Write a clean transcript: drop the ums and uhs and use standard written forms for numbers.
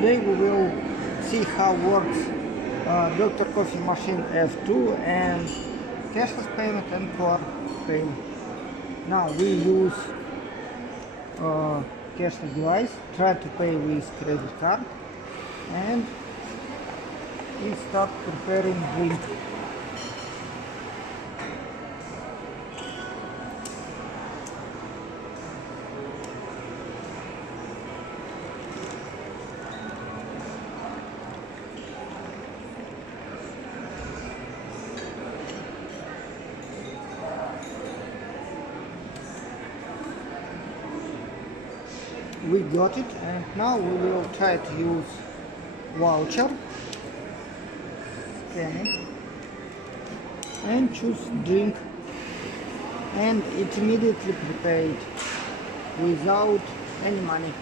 today we will see how works Dr. Coffee Machine F2 and cashless payment and QR payment. Now we use cashless device, try to pay with credit card, and we start preparing drink. We got it, and now we will try to use voucher, scan it, and choose drink, and it immediately prepaid without any money.